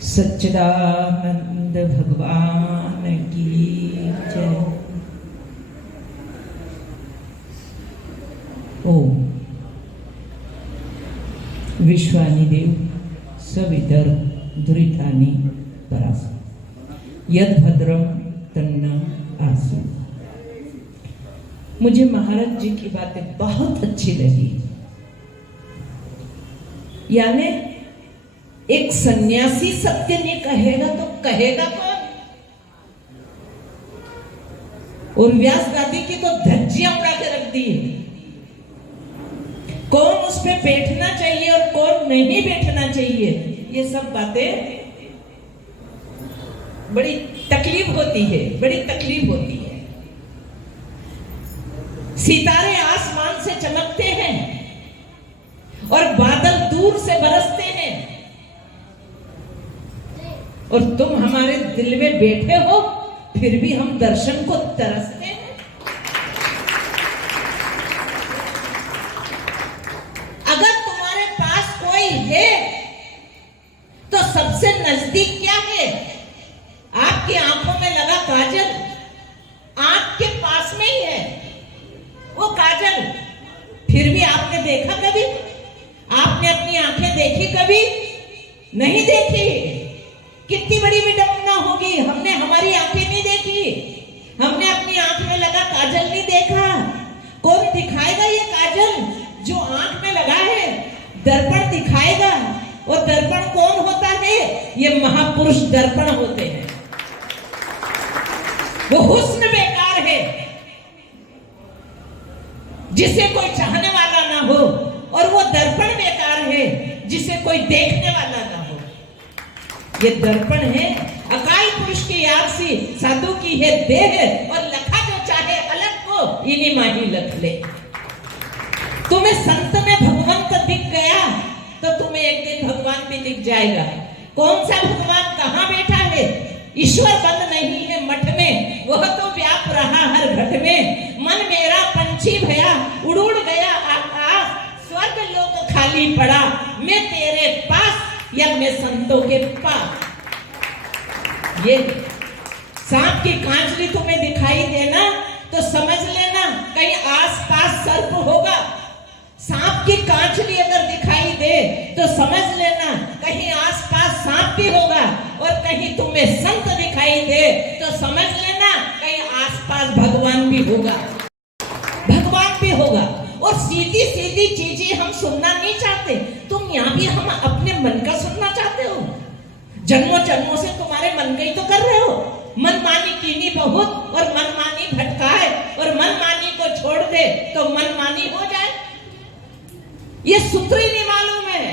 सच्चिदानंद भगवान की जय। ओम विश्वानि देव सवितर दुरितानि परास यद भद्रम तन्न आसु। मुझे महाराज जी की बातें बहुत अच्छी लगी। यानी एक सन्यासी सत्य नहीं कहेगा तो कहेगा कौन? और व्यास गादी की तो धज्जियां उड़ा के रख दी है। कौन उस पे बैठना चाहिए और कौन नहीं बैठना चाहिए, ये सब बातें बड़ी तकलीफ होती है, बड़ी तकलीफ होती है। सितारे आसमान से चमकते हैं और बादल दूर से बरसते हैं, और तुम हमारे दिल में बैठे हो, फिर भी हम दर्शन को तरसते हैं। अगर तुम्हारे पास कोई है तो सबसे नजदीक क्या है? आपकी आंखों में लगा काजल, आंख के पास में ही है वो काजल। फिर भी आपने देखा कभी? आपने अपनी आंखें देखी कभी? नहीं देखी। कितनी बड़ी विडंबना होगी, हमने हमारी आंखें नहीं देखी, हमने अपनी आंख में लगा काजल नहीं देखा। कौन दिखाएगा ये काजल जो आंख में लगा है? दर्पण दिखाएगा। और दर्पण कौन होता है? ये महापुरुष दर्पण होते हैं। वो हुस्न बेकार है जिसे कोई चाहने वाला ना हो, और वो दर्पण बेकार है जिसे कोई देखने वाला ना हो। ये दर्पण है अकाल पुरुष की याद सी, साधु की है देह, और लखा जो चाहे अलग को इन्हीं माही लख ले। तुम्हें संत में भगवंत दिख गया तो तुम्हें एक दिन भगवान भी दिख जाएगा। कौन सा भगवान कहाँ बैठा है? ईश्वर बंद नहीं है मठ में, वह तो व्याप रहा हर घट में। मन मेरा पंछी भया उड़ उड़ गया आकाश, स्वर्ग लोक खाली पड़ा मैं तेरे पास या मैं संतों के पास। ये सांप की कांचली तुम्हें दिखाई देना तो समझ लेना कहीं आसपास सर्प होगा। सांप की कांचली अगर दिखाई दे तो समझ लेना कहीं आसपास सांप भी होगा, और कहीं तुम्हें संत दिखाई दे तो समझ लेना कहीं आसपास भगवान भी होगा, भगवान भी होगा। और सीधी सीधी चीजें हम सुनना नहीं चाहते। तुम यहाँ भी हम अपने मन का सुनना चाहते हो। जन्मों जन्मों से तुम्हारे मन का ही तो कर रहे हो। मनमानी कीनी बहुत और मनमानी भटकाए, और मनमानी को छोड़ दे तो मनमानी हो जाए। ये सूत्र ही नहीं मालूम है।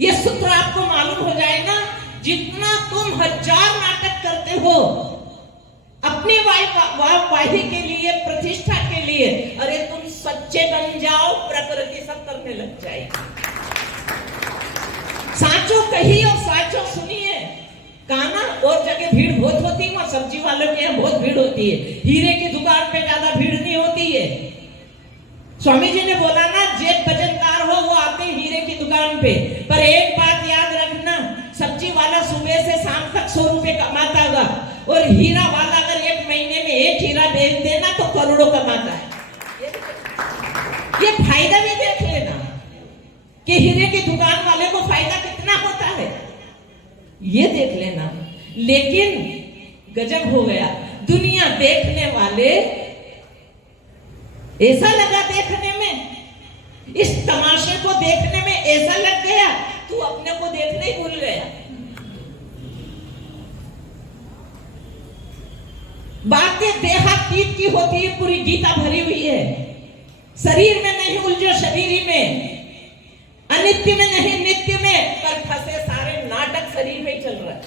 ये सूत्र आपको मालूम हो जाए ना, जितना तुम हजार नाटक करते हो अपनी वाही के लिए, प्रतिष्ठा के लिए, अरे तुम सच्चे बन जाओ, प्रकृति सब करने लग जाएगी। साचो कही और साचो सुनिए। काना और जगह भीड़ बहुत होती है, वहां सब्जी वालों के यहाँ बहुत भीड़ होती है। हीरे की दुकान पे ज्यादा भीड़ नहीं होती है। स्वामी जी ने बोला ना, जेब भजनकार हो वो आते हीरे की दुकान पे। पर एक बात याद रखना, सब्जी वाला सुबह से शाम तक 100 रुपए कमाता होगा, और हीरा वाला अगर एक महीने में एक हीरा बेच देना तो करोड़ों कमाता है। ये फायदा भी देख लेना कि हीरे की दुकान वाले को फायदा कितना होता है, ये देख लेना। लेकिन गजब हो गया, दुनिया देखने वाले ऐसा लगा देखने में, इस तमाशे को देखने में ऐसा लग गया तू अपने को देखने ही भूल गया। बातें देहातीत की होती है, पूरी गीता भरी हुई है। शरीर में नहीं उलझो, शरीर में, अनित्य में नहीं नित्य में, पर फंसे सारे नाटक शरीर में ही चल रहा है।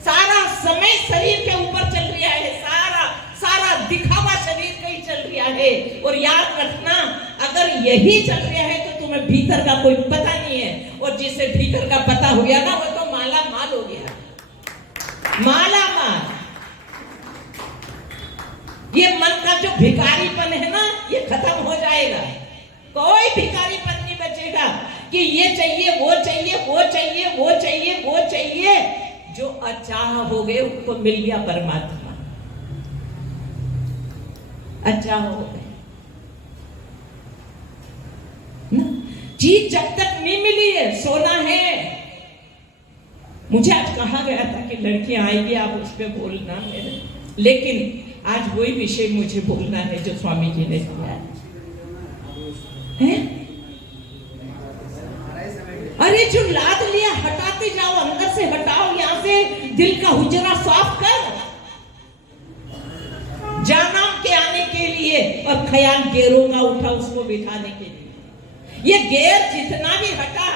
सारा समय शरीर के ऊपर चल रहा है, सारा दिखावा शरीर का ही चल रहा है। और याद रखना, अगर यही चल रहा है तो तुम्हें भीतर का कोई पता नहीं है, और जिसे भीतर का पता हो गया ना वो तो माला माल हो गया, माला माल। ये मन का जो भिखारीपन है ना, ये खत्म हो जाएगा। कोई भिखारीपन नहीं बचेगा कि ये चाहिए वो चाहिए वो चाहिए वो चाहिए वो चाहिए। अचाह हो गए, उनको मिल गया परमात्मा, अचाह हो गए ना। चीज जब तक नहीं मिली है, सोना है। मुझे आज कहा गया था कि लड़कियां आएगी, आप उस पर बोलना मेरे, लेकिन आज वही विषय मुझे बोलना है जो स्वामी जी ने किया है। अरे जो लाद लिया हटाते जाओ, अंदर से हटाओ, यहां से दिल का हुजरा साफ कर, जानम के आने के लिए, और ख्याल गैरों का उठा उसको बिठाने के लिए। ये गैर जितना भी हटा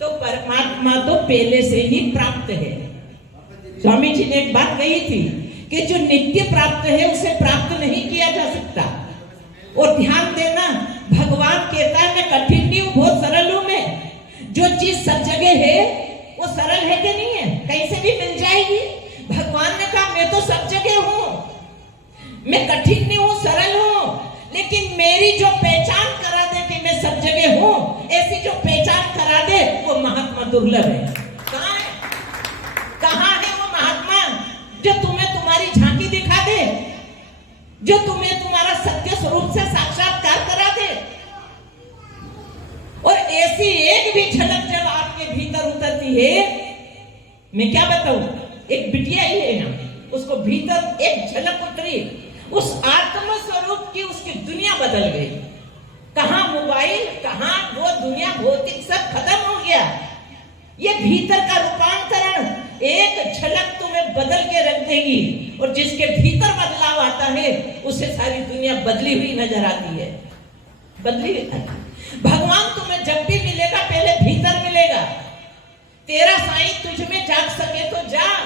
तो परमात्मा तो पहले से ही प्राप्त है। स्वामी जी ने एक बात कही थी कि जो नित्य प्राप्त है उसे प्राप्त नहीं किया जा सकता। और ध्यान देना, भगवान कहता है मैं कठिन नहीं हूं, बहुत सरल हूं। मैं जो चीज सब जगह है वो सरल है कि नहीं है, कहीं से भी मिल जाएगी। भगवान ने कहा मैं तो सब जगह हूं, मैं कठिन नहीं हूं, सरल हूं, लेकिन मेरी जो पहचान करा दे कि मैं सब जगह हूं, ऐसी जो पहचान करा दे वो महात्मा दुर्लभ है। कहां है, कहां है वो महात्मा जो तुम्हें तुम्हारी झांकी दिखा दे, जो तुम्हें तुम्हारा सत्य स्वरूप से साक्षात्कार करा दे। और ऐसी एक भी झलक जब आपके भीतर उतरती है, मैं क्या बताऊं, एक बिटिया ही है ना, उसको भीतर एक झलक उतरी, उस आत्म स्वरूप की उसकी दुनिया बदल गई। कहां मोबाइल, कहां वो दुनिया भौतिक सब खत्म हो गया। ये भीतर का रूपांतरण एक झलक तुम्हें बदल के रख देगी, और जिसके भीतर बदलाव आता है उसे सारी दुनिया बदली हुई नजर आती है, बदली हुई। भगवान तुम्हें जब भी मिलेगा पहले भीतर मिलेगा। तेरा साईं तुझ में जाग सके तो जाग,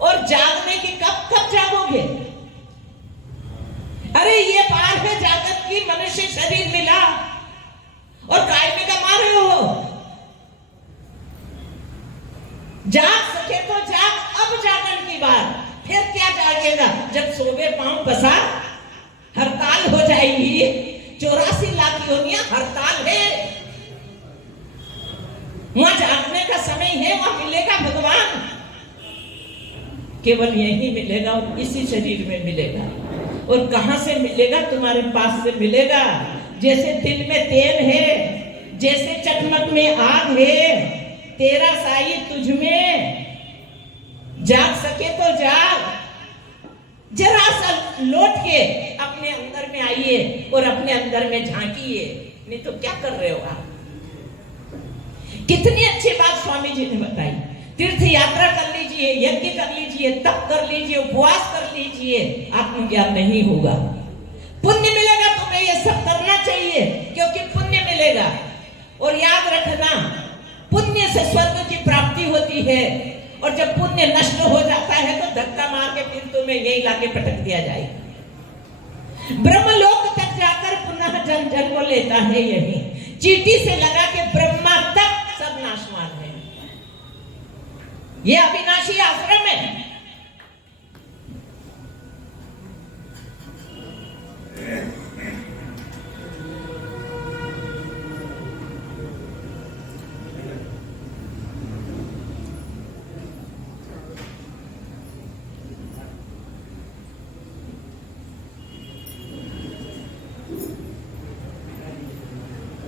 और जागने की कब जागोगे। अरे ये पार है जागत की, मनुष्य शरीर मिला और काय में कमा रहे हो। जाग सके तो जाग, अब जागन की बात। फिर क्या जागेगा, जब सोवे पांव पसार हड़ताल हो जाएगी। 84 लाख योनियां हड़ताल है, वहां जागने का समय है, वहां मिलेगा भगवान। केवल यही मिलेगा और इसी शरीर में मिलेगा। और कहां से मिलेगा, तुम्हारे पास से मिलेगा। जैसे दिल में तेल है, जैसे चकमक में आग है, तेरा साई तुझ में, जाग सके तो जाग। जरा सा लौट के अपने अंदर में आइए और अपने अंदर में झांकिए, नहीं तो क्या कर रहे हो आप। कितनी अच्छी बात स्वामी जी ने बताई। तीर्थ यात्रा कर लीजिए, यज्ञ कर लीजिए, तप कर लीजिए, उपवास कर लीजिए, आत्मज्ञान नहीं होगा। पुण्य मिलेगा, तुम्हें ये सब करना चाहिए क्योंकि पुण्य मिलेगा। और याद रखना, पुण्य से स्वर्ग की प्राप्ति होती है, और जब पुण्य नष्ट हो जाता है तो धक्का मार के फिर तुम्हें यही लाके पटक दिया जाएगा। ब्रह्मलोक तक जाकर पुनः जन्म लेता है यही, चीटी से लगा के ब्रह्मा तक सब नाशवान है। ये अविनाशी आश्रम है।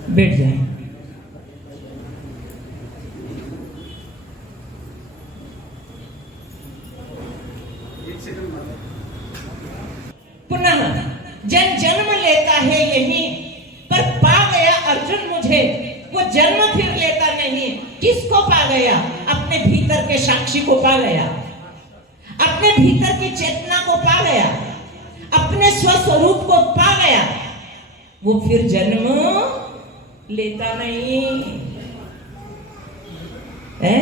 बैठ जाए। पुनः जन जन्म लेता है यहीं, पर पा गया अर्जुन मुझे, वो जन्म फिर लेता नहीं। किसको पा गया? अपने भीतर के साक्षी को पा गया, अपने भीतर की चेतना को पा गया, अपने स्वस्वरूप को पा गया। वो फिर जन्म लेता नहीं है।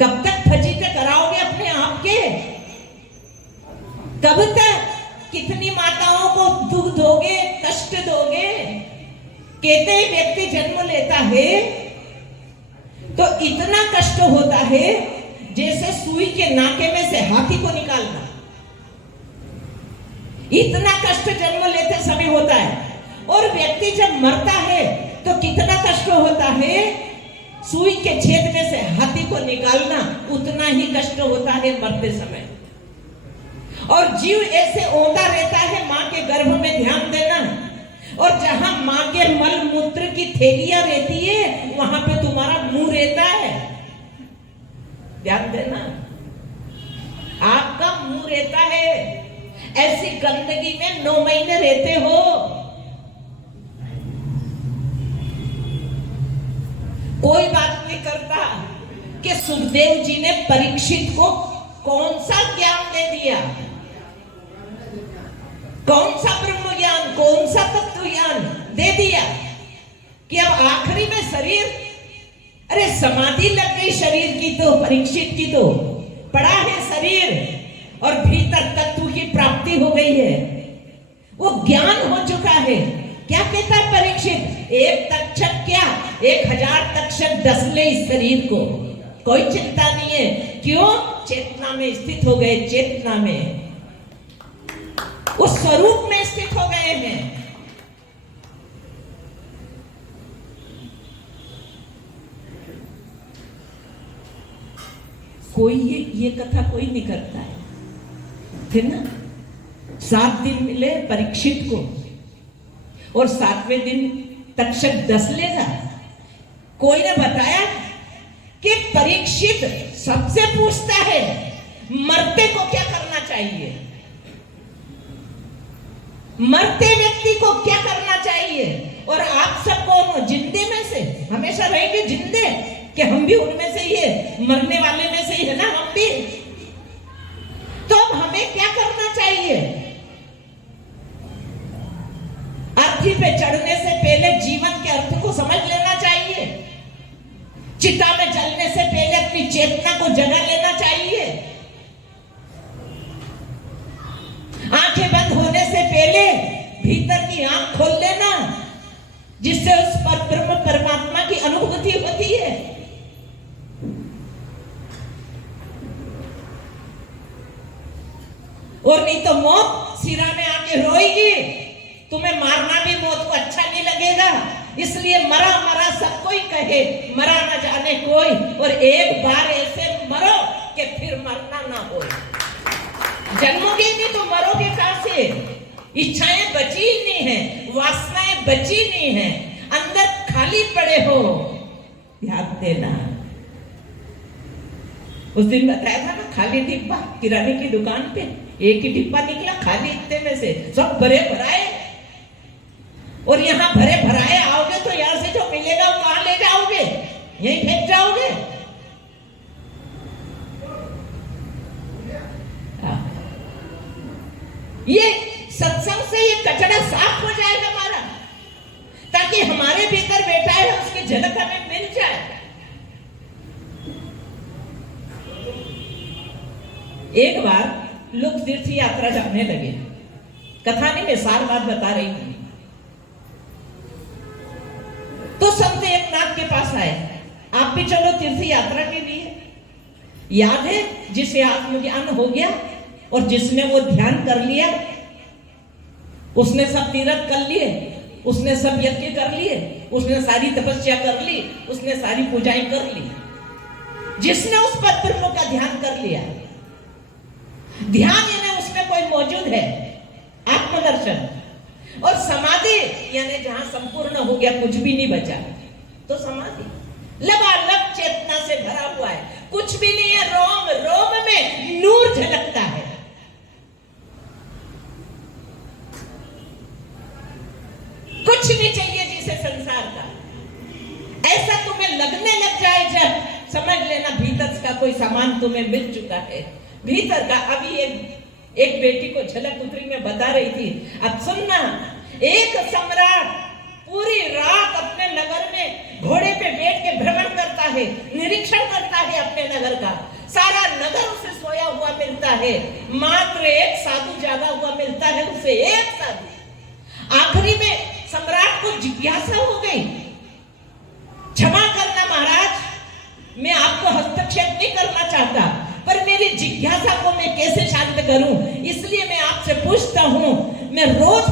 कब तक फजीते कराओगे अपने आप के? कब तक? कितनी माताओं को दुख दोगे, कष्ट दोगे? कहते ही व्यक्ति जन्म लेता है तो इतना कष्ट होता है जैसे सुई के नाके में से हाथी को निकालना। इतना कष्ट जन्म लेते समय होता है। और व्यक्ति जब मरता है तो कितना कष्ट होता है, सुई के छेद में से हाथी को निकालना उतना ही कष्ट होता है मरते समय। और जीव ऐसे औंधा रहता है मां के गर्भ में, ध्यान देना। और जहां मां के मल मूत्र की थैलियां रहती है वहां पे तुम्हारा मुंह रहता है, ध्यान देना, आपका मुंह रहता है। ऐसी गंदगी में 9 महीने रहते हो। कोई बात नहीं करता कि सुखदेव जी ने परीक्षित को कौन सा ज्ञान दे दिया, कौन सा ब्रह्म ज्ञान, कौन सा तत्व ज्ञान दे दिया कि अब आखिरी में शरीर, अरे समाधि लग गई शरीर की, तो परीक्षित की तो पड़ा है शरीर और भीतर तत्व की प्राप्ति हो गई है, वो ज्ञान हो चुका है। क्या कहता है परीक्षित, एक तक्षक क्या 1000 तक्षक डस ले इस शरीर को, कोई चिंता नहीं है। क्यों? चेतना में स्थित हो गए, चेतना में, उस स्वरूप में स्थित हो गए हैं। कोई ये कथा कोई नहीं करता है, फिर ना 7 दिन मिले परीक्षित को और 7वें दिन तक्षक डस लेगा। कोई ने बताया कि परीक्षित सबसे पूछता है मरते को क्या करना चाहिए, मरते व्यक्ति को क्या करना चाहिए। और आप सब कौन हो? जिंदे में से हमेशा रहेंगे जिंदे, कि हम भी उनमें से ही है, मरने वाले में से ही है ना हम भी। तो अब हमें क्या करना चाहिए? अर्थी पे चढ़ने से पहले जीवन के अर्थ को समझ लेना चाहिए। चिता में जलने से पहले अपनी चेतना को जगा लेना चाहिए। आंखें बंद होने से पहले भीतर की आंख खोल लेना, जिससे उस पर ब्रह्म परमात्मा की अनुभूति होती है। और नहीं तो मौत सिरा में आके रोएगी, तुम्हें मारना भी मौत को अच्छा नहीं लगेगा। इसलिए मरा मरा सबको ही कहे, मरा न जाने कोई, और एक बार ऐसे मरो कि फिर मरना ना हो। जन्मोगे नहीं तो मरोगे कहां से? इच्छाएं बची ही नहीं है, वासनाएं बची नहीं है, अंदर खाली पड़े हो। ध्यान देना। उस दिन बताया था ना, खाली डिब्बा किराने की दुकान पे, एक ही डिब्बा निकला खाली, इतने में से सब भरे भराए। और यहाँ भरे भराए आओगे तो यहाँ से जो मिलेगा वो कहां ले जाओगे? यहीं फेंक जाओगे। ये सत्संग से ये कचरा साफ हो जाएगा हमारा, ताकि हमारे भीतर बैठा है उसकी झलक हमें मिल जाए। एक बार लोग तीर्थ यात्रा जाने लगे, कथा नहीं मैं सार बात बता रही हूं। तो संत एकनाथ के पास आए, आप भी चलो तीर्थ यात्रा के लिए। याद है, जिसे आत्मज्ञान हो गया और जिसने वो ध्यान कर लिया, उसने सब तीर्थ कर लिए, उसने सब यज्ञ कर लिए, उसने सारी तपस्या कर ली, उसने सारी पूजाएं कर ली। जिसने उस परब्रह्म का ध्यान कर लिया, ध्यान यानी उसमें कोई मौजूद है, आत्मदर्शन। और समाधि यानी जहां संपूर्ण हो गया, कुछ भी नहीं बचा, तो समाधि लबालब चेतना से भरा हुआ है, कुछ भी नहीं है, रोम रोम में नूर झलकता है। कुछ नहीं चाहिए जिसे संसार का। ऐसा तुम्हें लगने लग जाए जब, समझ लेना भीतर का कोई सामान तुम्हें मिल चुका है, भीतर का। अभी एक बेटी को झलक उतरी में बता रही थी, अब सुनना। एक सम्राट पूरी रात अपने नगर में घोड़े पे बैठ के भ्रमण करता है, निरीक्षण करता है अपने नगर का। सारा नगर उसे सोया हुआ मिलता है, मात्र एक साधु जागा हुआ मिलता है, उसे एक साधु। आखिरी में सम्राट को जिज्ञासा हो गई, क्षमा करना महाराज, मैं आपको हस्तक्षेप नहीं करना चाहता, पर मेरी जिज्ञासा को मैं कैसे शांत करूं, इसलिए मैं आपसे पूछता हूं। मैं रोज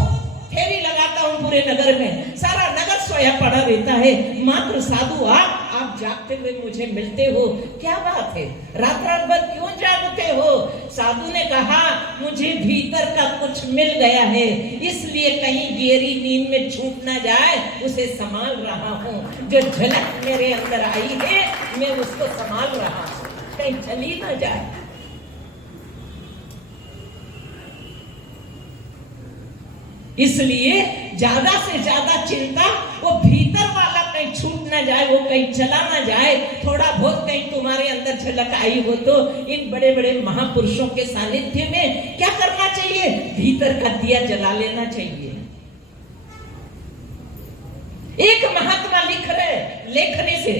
फेरी लगाता हूं पूरे नगर में, सारा नगर सोया पड़ा रहता है, मात्र साधु आप आप जागते हुए मुझे मिलते हो, क्या बात है, रात रात भर क्यों जागते हो? साधु ने कहा मुझे भीतर का कुछ मिल गया है, इसलिए कहीं गहरी नींद में छूट ना जाए उसे संभाल रहा हूँ। जो झलक मेरे अंदर आई है मैं उसको संभाल रहा हूँ, कहीं चली ना जाए। इसलिए ज्यादा से ज्यादा चिंता वो भीतर वाला कहीं छूट ना जाए, वो कहीं चला ना जाए। थोड़ा बहुत कहीं तुम्हारे अंदर झलक आई हो तो इन बड़े बड़े महापुरुषों के सानिध्य में क्या करना चाहिए? भीतर का दिया जला लेना चाहिए। एक महात्मा लिख रहे लेखनी से,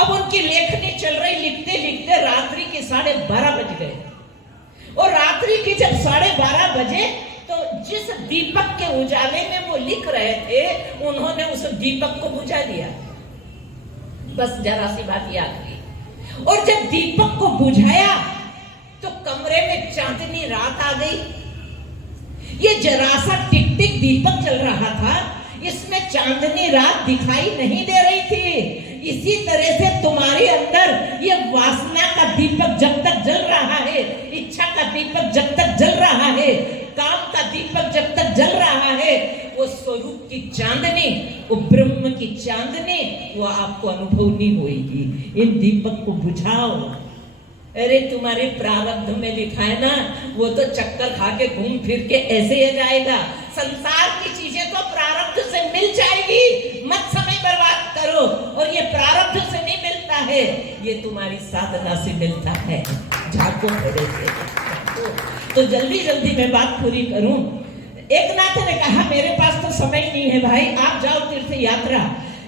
अब उनकी लेखनी चल रही, लिखते लिखते रात्रि के 12:30 बज गए। और रात्रि के जब 12:30 बजे तो जिस दीपक के उजाले में वो लिख रहे थे उन्होंने उस दीपक को बुझा दिया। बस जरा सी बात याद की। और जब दीपक को बुझाया तो कमरे में चांदनी रात आ गई। ये जरा सा टिक टिक दीपक चल रहा था, इसमें चांदनी रात दिखाई नहीं दे रही थी। इसी तरह से तुम्हारे अंदर ये वासना का दीपक जब तक जल रहा है, इच्छा का दीपक जब तक जल रहा है, काम का दीपक जब तक जल रहा है, वो स्वरूप की चांदनी, वो ब्रह्म की चांदनी, वो आपको अनुभव नहीं होगी। इन दीपक को बुझाओ। अरे तुम्हारे प्रारब्ध में लिखा है ना, वो तो चक्कर खा के घूम फिर के ऐसे ही जाएगा। संसार की चीजें तो प्रारब्ध से मिल जाएगी, मत समय बर्बाद करो। और ये प्रारब्ध से नहीं मिलता है, ये तुम्हारी साधना से मिलता है। झाको खड़े से। तो जल्दी जल्दी मैं बात पूरी करूं। एक नाथ ने कहा मेरे पास तो समय नहीं है भाई, आप जाओ तीर्थ यात्रा।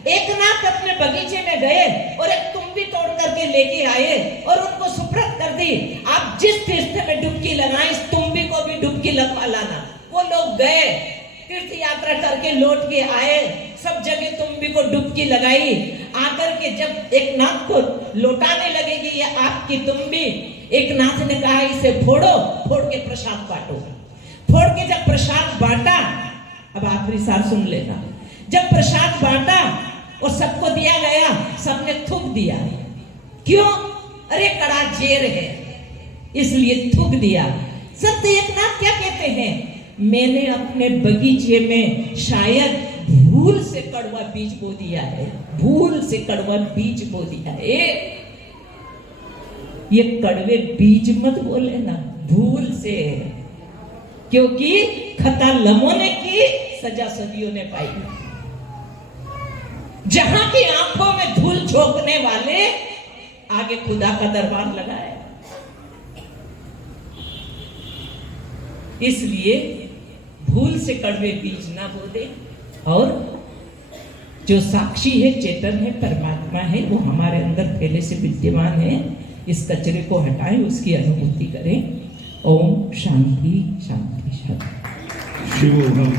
एक नाथ अपने बगीचे में गए और एक तुम्बी तोड़ करके लेके आए और उनको सुप्रत कर दी। आप जिस तीर्थ में डुबकी लगाएं, इस तुम्बी को भी डुबकी लगवा लाना। वो लोग गए, तीर्थ यात्रा करके लौट के आए, सब जगह तुम्बी को डुबकी लगाई। आकर के जब एक नाथ को लौटाने लगेगी ये आपकी तुम्बी, एक नाथ ने कहा इसे फोड़ो, फोड़ के प्रसाद बांटो। फोड़ के जब प्रसाद बांटा, अब आखिरी सार सुन लेना, जब प्रसाद बांटा और सबको दिया गया, सबने थूक दिया। क्यों? अरे कड़ा जेर है इसलिए थूक दिया। संत एकनाथ क्या कहते हैं? मैंने अपने बगीचे में शायद भूल से कड़वा बीज बो दिया है, भूल से कड़वा बीज बो दिया है। ये कड़वे बीज मत बोले ना, भूल से, क्योंकि खता लमों ने की, सजा सदियों ने पाई। जहां की आंखों में धूल झोंकने वाले आगे खुदा का दरबार लगाए। इसलिए भूल से कड़वे बीज ना बो दे। और जो साक्षी है, चेतन है, परमात्मा है, वो हमारे अंदर पहले से विद्यमान है। इस कचरे को हटाएं, उसकी अनुभूति करें। ओम शांति शांति शांति। शिवोहम।